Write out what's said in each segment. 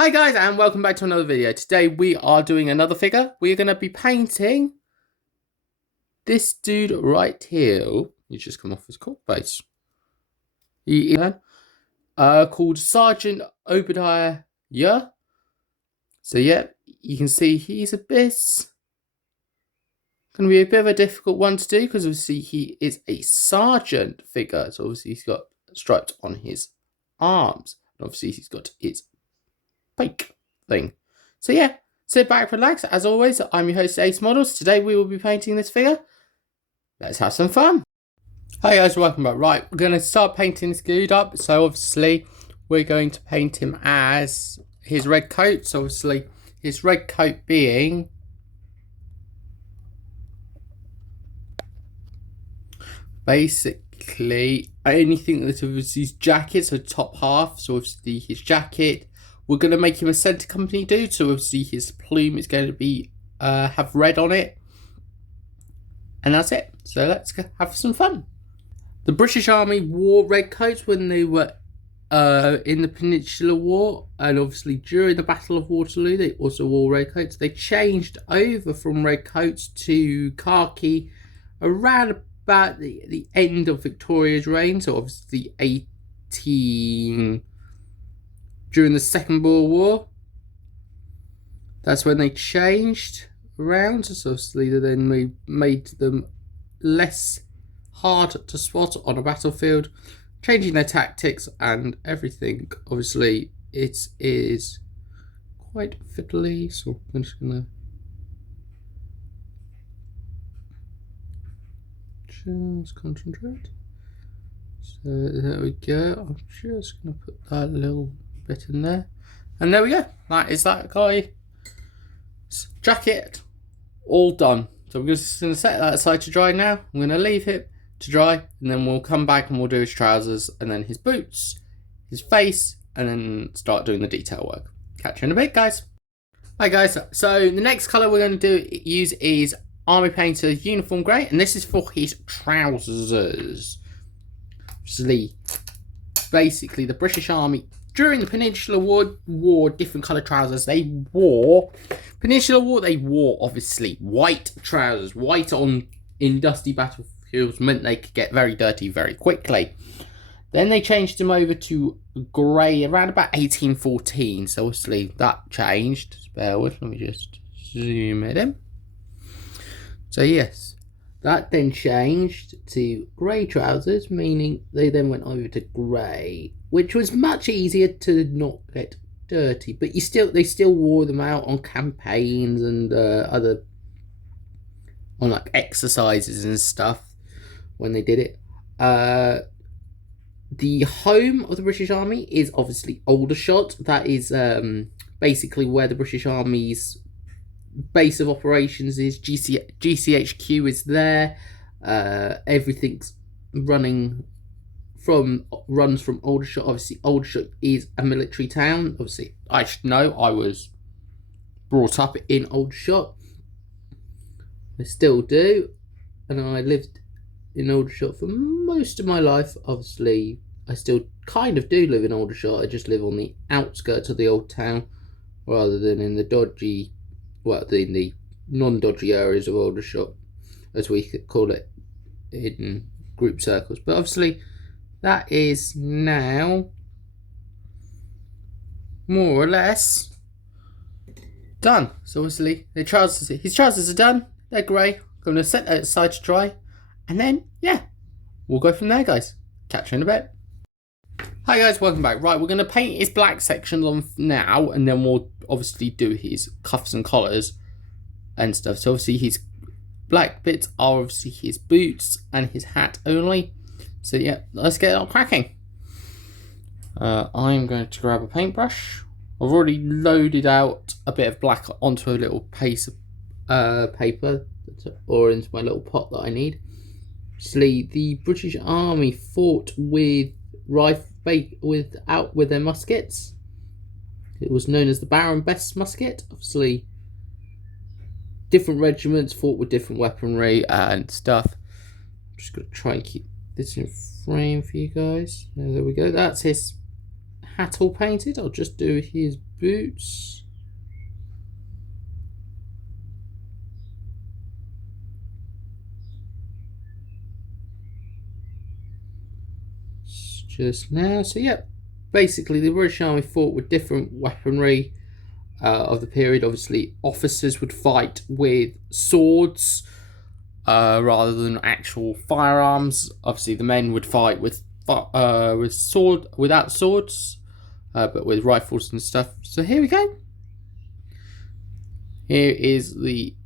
Hi guys and welcome back to another video. Today we are doing another figure. We're going to be painting this dude right here. Oh, he's just come off his court base. He is called Sergeant Obadiah. Yeah. So yeah, you can see he's a bit going to be a bit of a difficult one to do because obviously he is a sergeant figure. So obviously he's got stripes on his arms. And obviously he's got his fake thing. So yeah, sit back, relax. As always, I'm your host, A.C.E Models. Today we will be painting this figure. Let's have some fun. Hi guys, welcome back. Right, we're going to start painting this dude up. So obviously we're going to paint him as his red coat. So obviously his red coat being basically anything that was his jacket, so top half. So obviously his jacket. We're going to make him a centre company dude, so obviously his plume is going to be have red on it. And that's it. So let's have some fun. The British Army wore red coats when they were in the Peninsular War, and obviously during the Battle of Waterloo they also wore red coats. They changed over from red coats to khaki around about the end of Victoria's reign, so obviously during the Second World War. That's when they changed around. So obviously they then made them less hard to spot on a battlefield, changing their tactics and everything. Obviously it is quite fiddly, so I'm just gonna concentrate. So there we go. I'm just gonna put that little bit in there, and there we go. That is that guy's jacket all done. So we're just going to set that aside to dry now. I'm going to leave it to dry, and then we'll come back and we'll do his trousers and then his boots, his face, and then start doing the detail work. Catch you in a bit, guys. Hi guys, so the next colour we're going to use is Army Painter Uniform Grey, and this is for his trousers. Basically the British Army during the Peninsular War wore different coloured trousers. Peninsular War, they wore obviously white trousers. White in dusty battlefields meant they could get very dirty very quickly. Then they changed them over to grey around about 1814. So obviously that changed. Bear with, let me just zoom it in. So yes, that then changed to grey trousers, meaning they then went over to grey, which was much easier to not get dirty. But they still wore them out on campaigns and on like exercises and stuff when they did it. The home of the British Army is obviously Aldershot. That is basically where the British Army's base of operations is. GCHQ is there. Everything's runs from Aldershot. Obviously Aldershot is a military town. Obviously I should know, I was brought up in Aldershot. I still do, and I lived in Aldershot for most of my life. Obviously I still kind of do live in Aldershot. I just live on the outskirts of the old town rather than in the dodgy, well, in the non-dodgy areas of Aldershot, as we could call it in group circles. But obviously that is now more or less done. So obviously his trousers are done. They're grey. I'm going to set that aside to dry, and then yeah, we'll go from there, guys. Catch you in a bit. Hi guys, welcome back. Right, we're going to paint his black sections on now, and then we'll obviously do his cuffs and collars and stuff. So obviously his black bits are obviously his boots and his hat only. So yeah, let's get it on cracking. I'm going to grab a paintbrush. I've already loaded out a bit of black onto a little piece of paper, or into my little pot that I need. Obviously the British Army fought with with their muskets. It was known as the Baron Best musket. Obviously different regiments fought with different weaponry and stuff. I'm just going to try and keep this in frame for you guys. There we go. That's his hat all painted. I'll just do his boots. Just now. So yeah, basically the British Army fought with different weaponry of the period. Obviously, officers would fight with swords rather than actual firearms. Obviously, the men would fight with without swords, but with rifles and stuff. So here we go. Here is the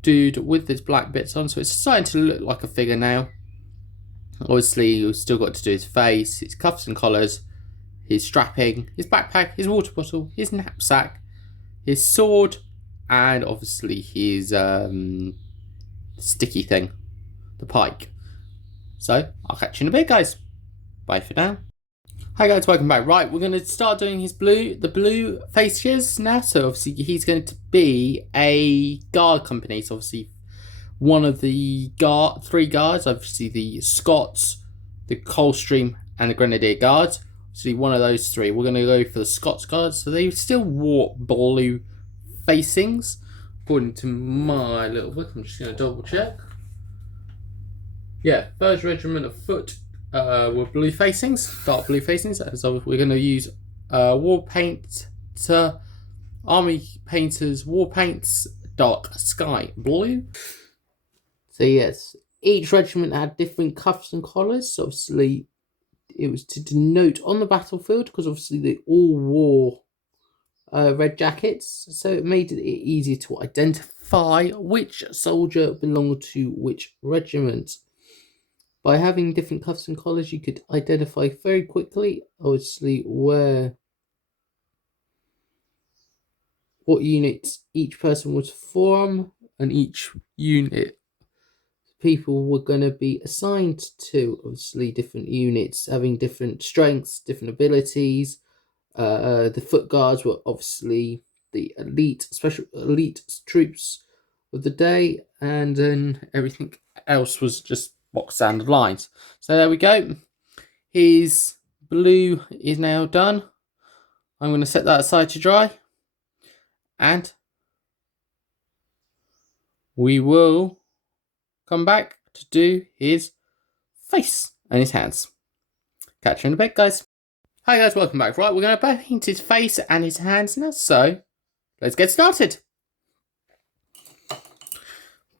dude with his black bits on. So it's starting to look like a figure now. Obviously, you've still got to do his face, his cuffs and collars, his strapping, his backpack, his water bottle, his knapsack, his sword, and obviously his sticky thing, the pike. So I'll catch you in a bit, guys. Bye for now. Hi guys, welcome back. Right, we're going to start doing the blue faces now. So obviously he's going to be a guard company. So obviously one of the three guards, obviously the Scots, the Coldstream, and the Grenadier Guards. Obviously one of those three. We're going to go for the Scots Guards. So they still wore blue facings, according to my little book. I'm just going to double check. Yeah, 1st Regiment of Foot were blue facings, dark blue facings. So we're going to use war paint, army painters, war paints, dark sky blue. So yes, each regiment had different cuffs and collars. So obviously, it was to denote on the battlefield, because obviously they all wore red jackets. So it made it easier to identify which soldier belonged to which regiment. By having different cuffs and collars, you could identify very quickly, obviously, what unit each person was from, and each unit people were going to be assigned to. Obviously, different units having different strengths, different abilities. The foot guards were obviously the elite troops of the day, and then everything else was just box standard lines. So there we go. His blue is now done. I'm going to set that aside to dry, and we will come back to do his face and his hands. Catch you in a bit, guys. Hi guys, welcome back. Right, we're going to paint his face and his hands now, so let's get started.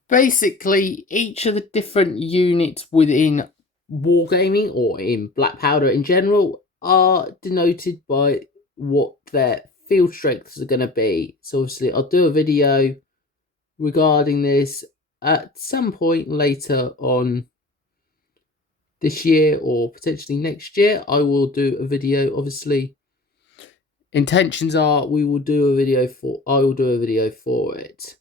Basically, each of the different units within wargaming, or in Black Powder in general, are denoted by what their field strengths are going to be. So obviously I'll do a video regarding this at some point later on this year, or potentially next year. I will do a video. Obviously, intentions are I will do a video for it.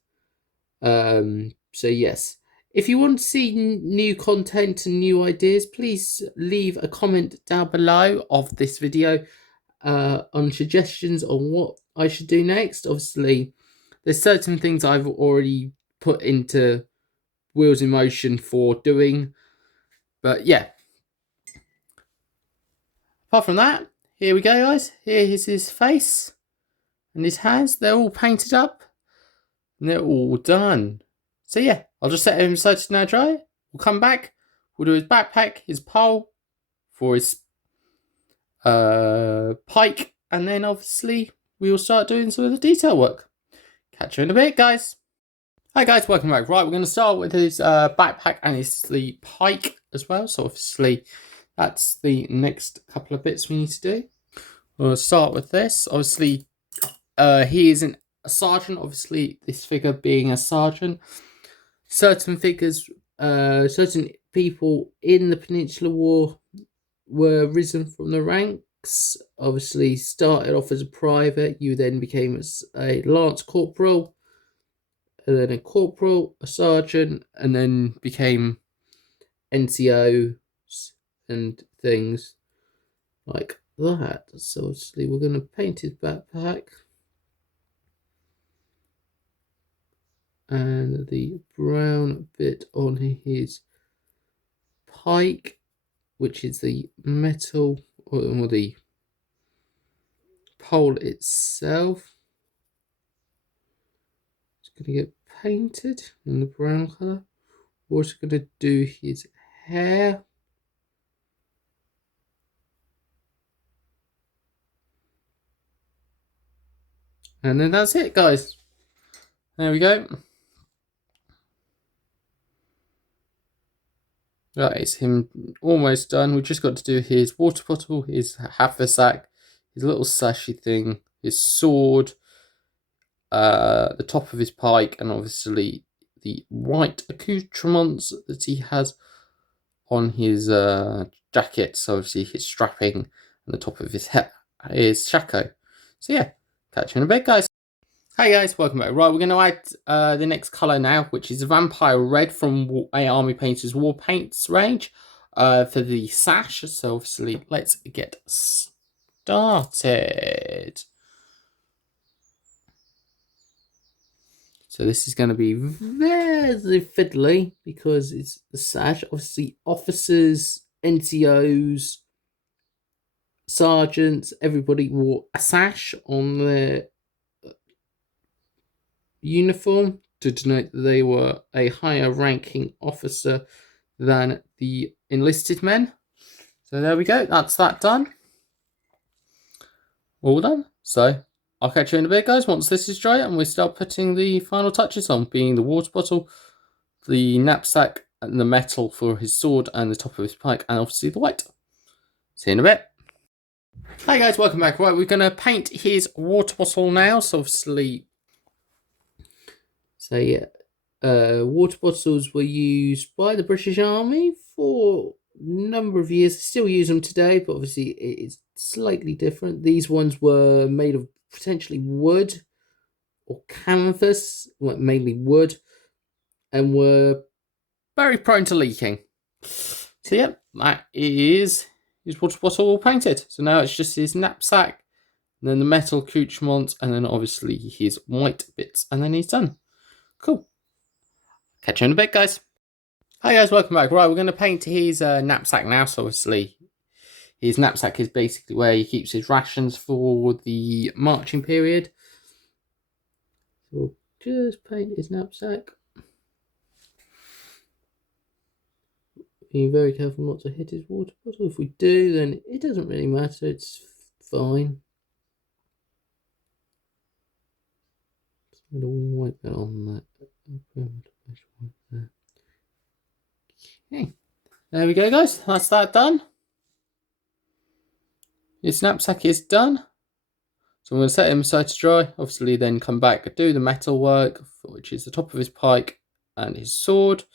So yes, if you want to see new content and new ideas, please leave a comment down below of this video on suggestions on what I should do next. Obviously, there's certain things I've already put into wheels in motion for doing, but yeah. Apart from that, here we go, guys. Here is his face and his hands. They're all painted up and they're all done. So yeah, I'll just set him aside to now dry. We'll come back. We'll do his backpack, his pole for his pike, and then obviously we will start doing some of the detail work. Catch you in a bit, guys. Hi guys, welcome back. Right, we're going to start with his backpack and the pike as well. So obviously that's the next couple of bits we need to do. We'll start with this. Obviously, he is a sergeant. Obviously, this figure being a sergeant. Certain people in the Peninsular War were risen from the ranks. Obviously, started off as a private. You then became a lance corporal, and then a corporal, a sergeant, and then became NCOs and things like that. So obviously, we're going to paint his backpack and the brown bit on his pike, which is the metal, or the pole itself. It's going to get painted in the brown colour. We're also going to do his hair. And then that's it, guys. There we go. Right, it's him almost done. We've just got to do his water bottle, his haversack, his little sashy thing, his sword, the top of his pike, and obviously the white accoutrements that he has on his jacket. So obviously his strapping and the top of his head is shako. So yeah, catch you in a bit, guys. Hey guys, welcome back. Right, we're going to add the next colour now, which is Vampire Red from A Army Painter's War Paints range for the sash. So obviously, let's get started. So this is going to be very fiddly because it's the sash. Obviously, officers, NCOs, sergeants, everybody wore a sash on their uniform to denote that they were a higher ranking officer than the enlisted men. So there we go, that's that done. All done. So I'll catch you in a bit, guys, once this is dry and we start putting the final touches on, being the water bottle, the knapsack, and the metal for his sword and the top of his pike, and obviously the white. See you in a bit. Hi guys, welcome back. Right, we're going to paint his water bottle now. So obviously, yeah, water bottles were used by the British Army for a number of years. They still use them today, but obviously it's slightly different. These ones were made of potentially wood or canvas, mainly wood, and were very prone to leaking. So yeah, that is his water bottle all painted. So now it's just his knapsack, and then the metal accoutrements, and then obviously his white bits, and then he's done. Cool. Catch you in a bit, guys. Hi guys, welcome back. Right, we're going to paint his knapsack now. So obviously his knapsack is basically where he keeps his rations for the marching period. So we'll just paint his knapsack. Be very careful not to hit his water bottle. If we do, then it doesn't really matter. It's fine. I'm going to wipe that on that. Okay, there we go, guys. That's that done. His knapsack is done. So I'm going to set him aside to dry. Obviously, then come back and do the metal work, which is the top of his pike and his sword.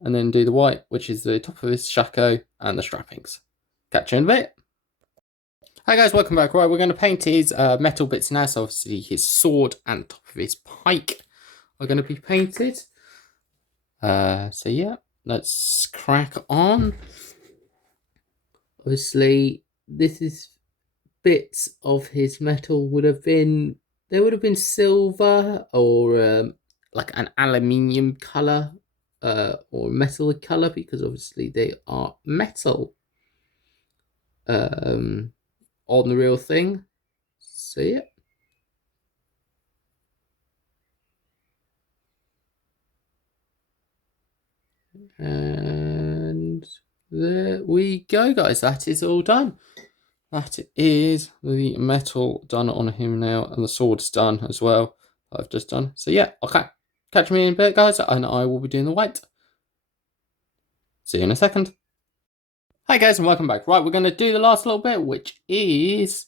And then do the white, which is the top of his shako and the strappings. Catch you in a bit. Hi guys, welcome back. Right, we're going to paint his metal bits now. So obviously his sword and top of his pike are going to be painted. So yeah, let's crack on. Obviously, this is bits of his metal would have been silver or like an aluminium color or metal color, because obviously they are metal on the real thing. So yeah. And there we go, guys. That is all done. That is the metal done on him now, and the sword's done as well. I've just done. So yeah, okay. Catch me in a bit, guys, and I will be doing the white. See you in a second. Hi guys, and welcome back. Right, we're going to do the last little bit, which is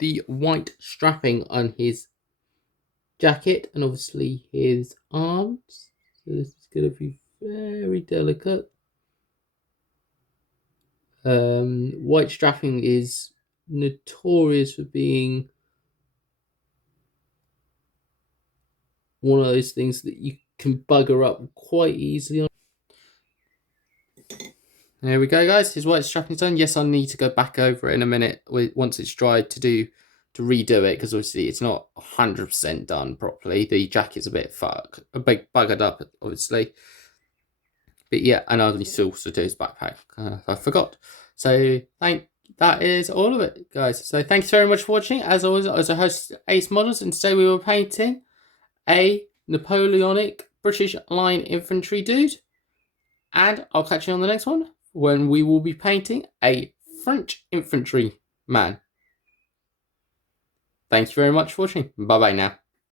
the white strapping on his jacket and obviously his arms. So this is going to be very delicate. White strapping is notorious for being one of those things that you can bugger up quite easily. There we go, guys. His white strapping's done. Yes, I need to go back over it in a minute once it's dried to redo it, because obviously it's not 100% done properly. The jacket's a bit buggered up, obviously. But yeah, and I need to also do his backpack. I forgot. So that is all of it, guys. So thanks very much for watching. As always, as a host, Ace Models, and today we were painting a Napoleonic British line infantry dude. And I'll catch you on the next one when we will be painting a French infantry man. Thank you very much for watching. Bye bye now.